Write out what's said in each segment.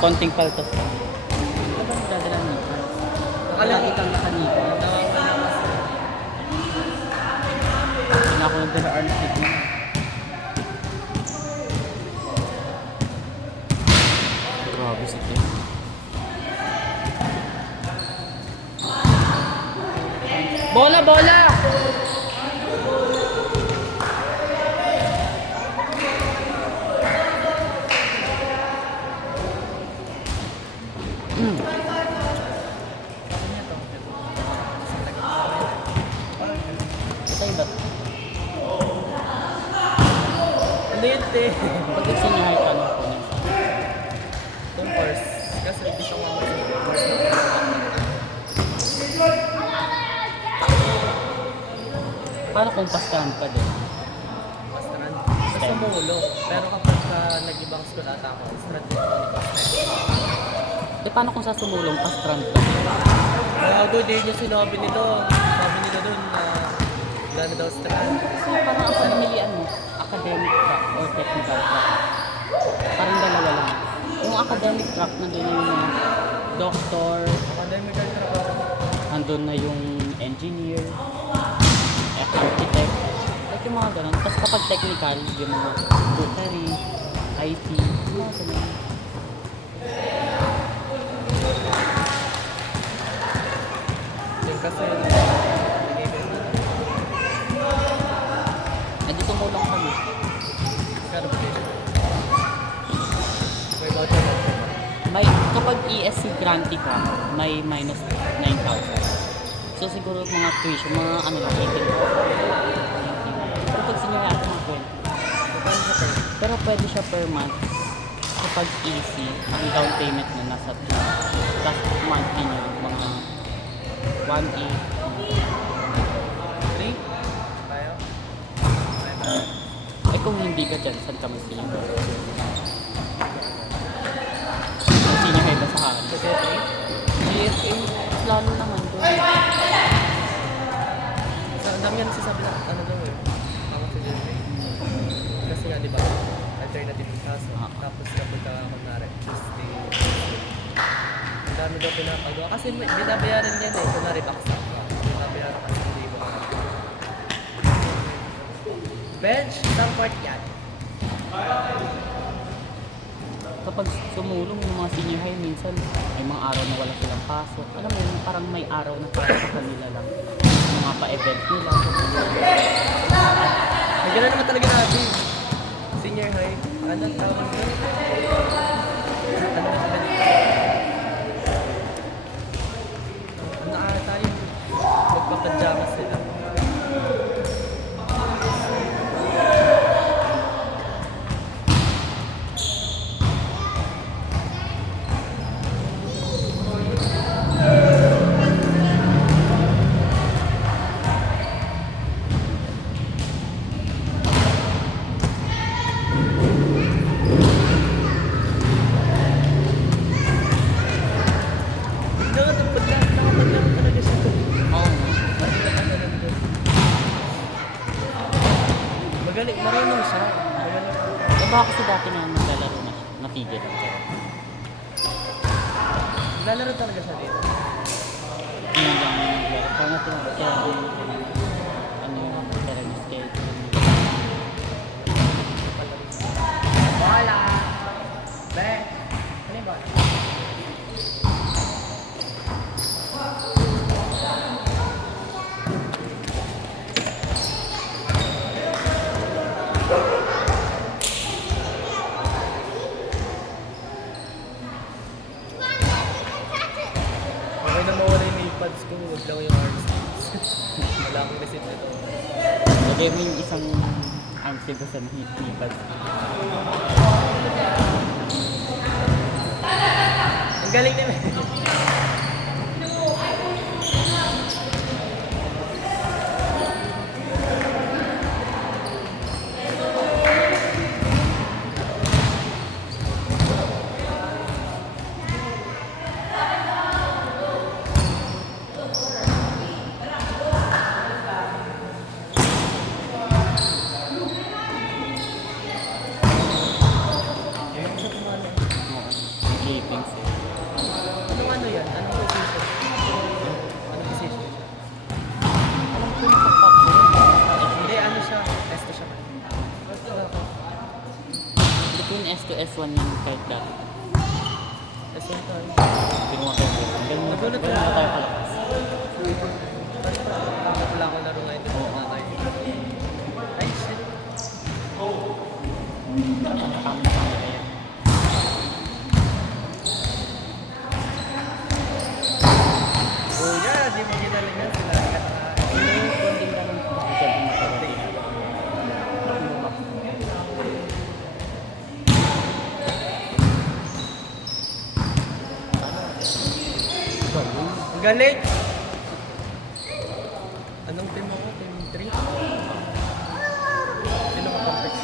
konting paltos lang. Ano ba magdadala ng nipa? Wala ikang nakanipa. Hindi na ako nagdala arm stick mo. Grabe si Kim. Bola! Bola! Ito iba. Hindi yun, te. Pag sinihay ka ng kunin. Itong course. Kasi gusto ko course na Paano kung pastahan pa din? pastaran. Sa sumulong. Pero kapag nag-ibang school ata ako, strand din ako ni Pastor. Eh paano kung sa sumulong pastrand pa? Bago din yung sinabi nito. Sabi nila dun na wala na daw strand. So parang ang pinamilian mo, academic track or technical track. Parang dalawa lang. Yung academic track, nandun yung mga doctor, Academical trabaho. nandun na yung engineer, architect, like yung mga ganun. Tapos kapag technical, yung mga bakery, IT, yung mga ganun. Yun kasi Eh di tumulong kami. kano ba dito? May voucher na. May, kapag ESC grantee ka, may minus 9,000. So siguro mga tuition, mga ano lang, 18,000. Pero pag sinaya ako mga 20. Paano sa pay? Pero pwede siya per month. Kapag easy, ang down payment na nasa 2. Tapos monthly nyo, mga 1A. 3? Tayo? Eh kung hindi ka dyan, saan ka mag-senior? Senior high ba sa hahan? Sa GFA? GFA, lalo naman doon. Ang dami nga nagsasabi na ano daw eh. Ako sa GFA. Kasi nga di ba, alternative yung kaso. Tapos kapag kunwari, Tuesday. Ang dami daw pinapagawa. Kasi binabayaran yan eh. Kunwari, baksak ka. Binabayaran kasi hindi mo. Bench, isang part yan. Kapag sumulong yung mga senior high, minsan may mga araw na wala silang pasok. Alam mo yun, parang may araw na pasok sa kanila lang. Yung mga pa-event nila. May gano'n naman talaga natin. Senior high. Anong tawag yun? Ano na pala dito? Ano na tayo? Magpapadyamas sila. Nakapaglaro talaga siya. Oo. Magaling, marunong siya. Magaling. Eh baka kasi dati na maglalaro na siya. Natigil lang siya. Lalaro talaga siya dito. Ano lang yung naglaro. Parang tinawag siya. Ano yung terrain skate. Wala! Be! Ano yung bala? Okay na mawala yung iPads ko, huwag lang yung arms. Wala akong receipt nito. Lagay mo yung isang arm sleeve sa hipad. Ang galing naman. Oo. Yung hipad. to S1 yan kahit dati. Kasi ito, Kinuha tayo po. Ganun Nagulat na na. tayo palakas. wala ko laro ngayon dito sa mga kayo. Ay, shit. Nakakami kayo. Oh, yeah, di mo ginalaga sila. Konting lang ang sabi mo sa rati. Ang galing! Anong team ako? Team 3? Sino ka perfect?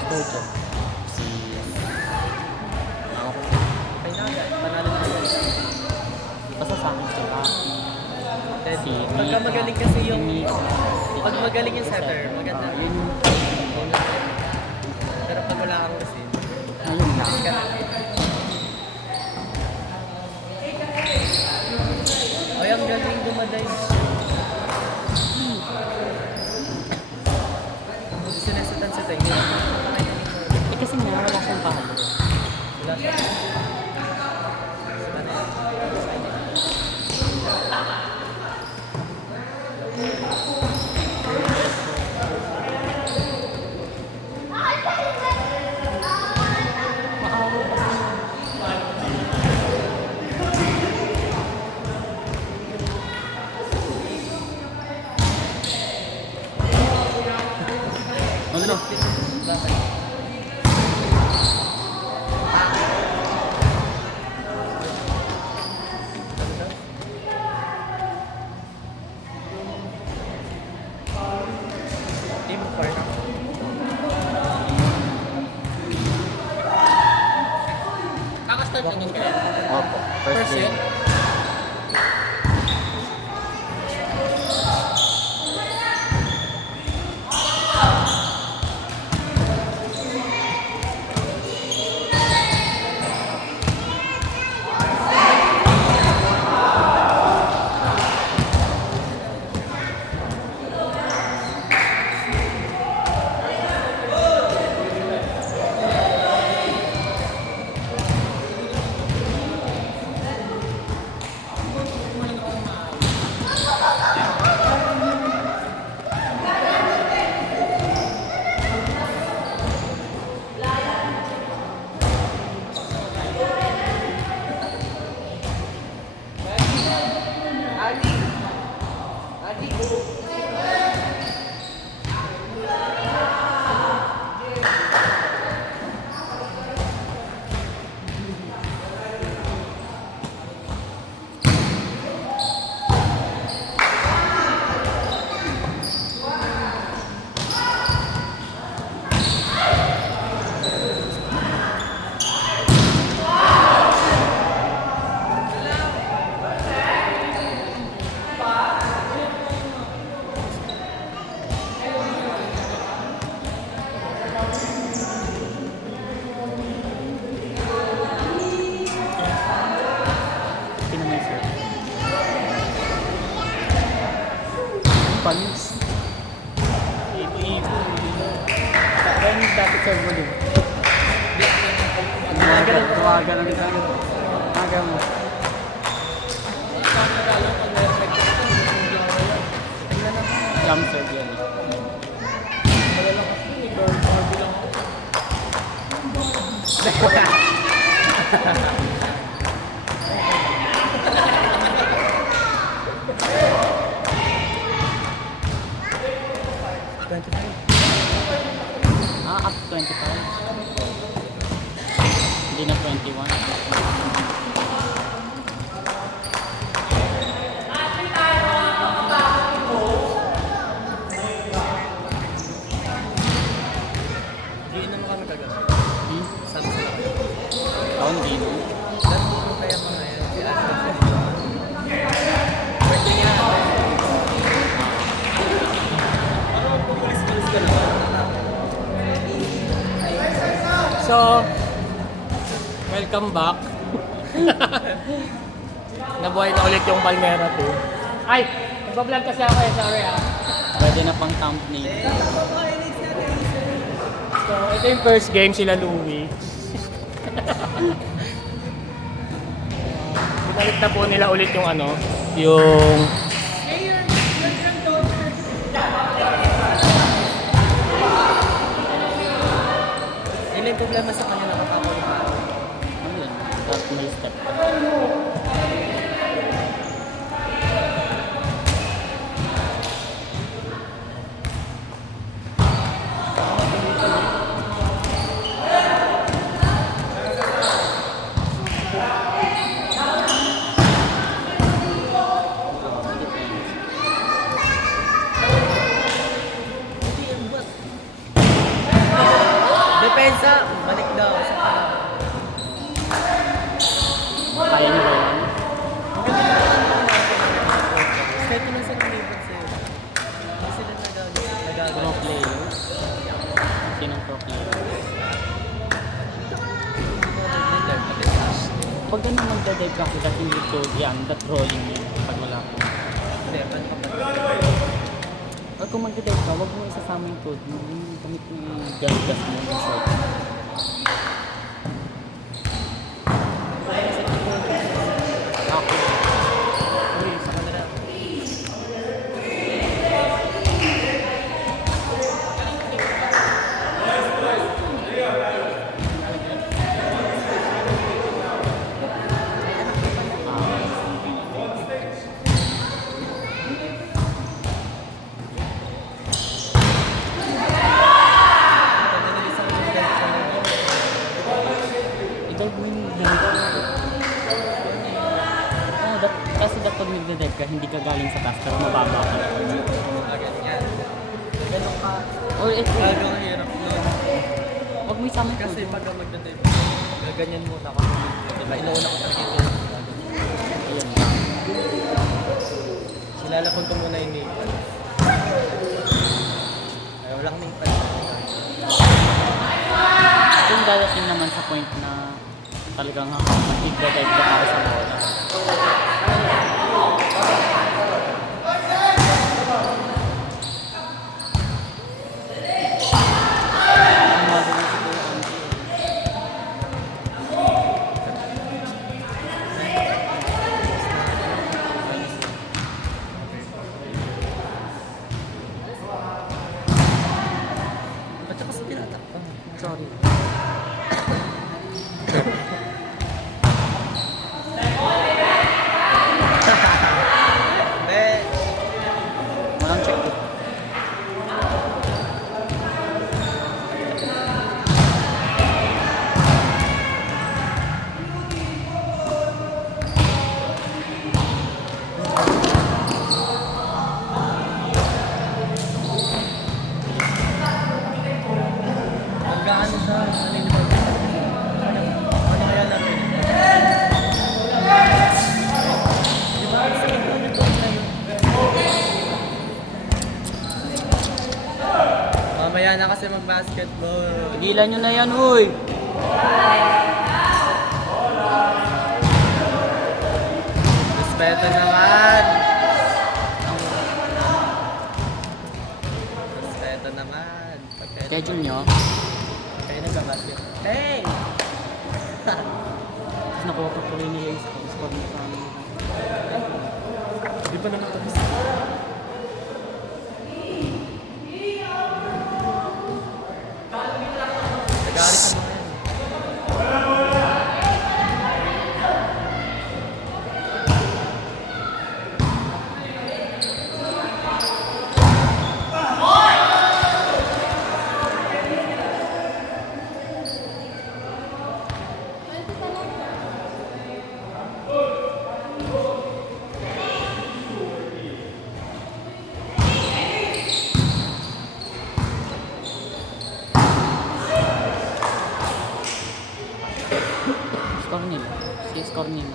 Spojo. Si... Ako. Kay Naga, panalo na yan. Basta sa akin si Rocky. Si Pagka magaling kasi yung... Si Mika. Pag magaling yung setter, maganda. Yun. Pero pag wala kang kasi, Ayun lang. ka na. Ay, ang galing dumadive siya. Sinesatan sa tayo. Eh kasi nga, wala siyang pahalo. Wala siya. Wala na yan. Maawa kasi. Ano? Bakit? Team 4. Kakastart na yun kaya? Opo. First game. Sino may serve? Panis. Ipo-ipo. Kaya dati serve mo din. Tumaga lang kita. Tumaga mo. Jump serve yan. Up to 25. Hindi na 21. Hindi naman kami kagabi. Hmm? Sama sa kami. Ako hindi no. Laro ko kaya mga yan. Si Ashley siya. Birthday niya na. Ano pupulis-pulis ka naman? So, welcome back. Nabuhay na ulit yung Palmera 2. Ay, nagpa-vlog kasi ako eh, sorry ah. Pwede na pang thumbnail. So, ito yung first game, sila Louie. Binalit na po nila ulit yung ano, yung... Yun yung problema sa kanya nakakapag Ano yun? Dapat may step. Depensa! Balik daw sa kanya. Kaya niyo ba yun? Kahit naman sila neighbors sa'yo. Hindi sila nagagawa. Pro players? Sinong pro players? Pag ganun magdadive ka, that hindi to yan, that rolling yun. Pag wala ko. Hindi, ano pa ba? Pag kung magdadive ka, huwag mo isasama yung code mo. Yung gamit mo yung gas mo, yung short. Ako. Uy, sa kanila. Pagdadali sa kanila. I-dive mo yung ganito. Kasi dapat magdadive ka, hindi ka galing sa taas, pero mababa ka. Ganyan. Ganun ka. Or ito, Gagawang hirap na. huwag mo isama yung Kasi code mo. pag magdadive, gaganyan muna ako. Diba, inuuna ko talaga ito. Ayan. Silalakon ko muna yung maple. Ay, walang maple. Kung dadating naman sa point na talagang magdadive ka para sa bola. Ang magaling siguro ang Ba't ka kasi tinatakpan? sorry. Hindi. Walang check ko. Magkaano sa nalilipad? Ano kaya natin? Di ba? Sa ito, ito, mamaya na kasi mag-basketball. Tigilan nyo na yan, uy! Respeto naman. Respeto naman. Schedule nyo. Kayo nag-basketball. Hey! Tapos nakuha ko tuloy nila yung score mo sa amin. Di pa naman tapos. Nag-aaris ang mga yan. Score nila. Sige, score nila.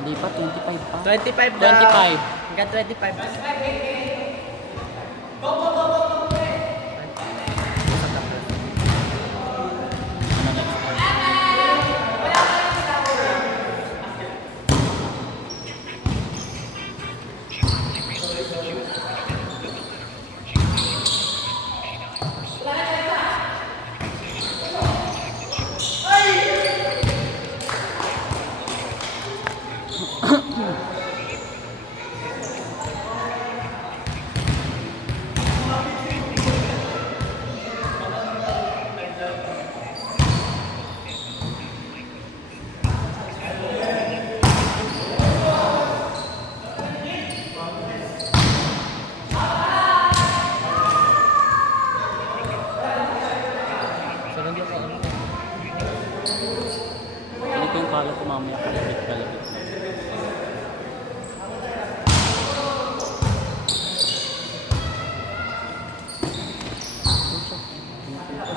Hindi pa, 25 pa. 25 daw. 25. Hanggang 25. Ano next?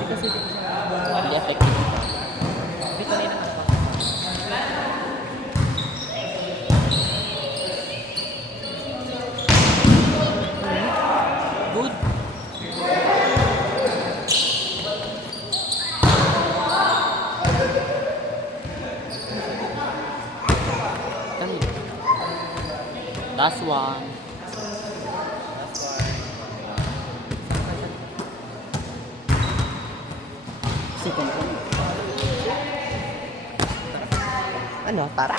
kasi dito siya. Hindi effective. Dito na yun. Good. Dali. Last one. Second one. Ano? Tara?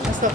Basta,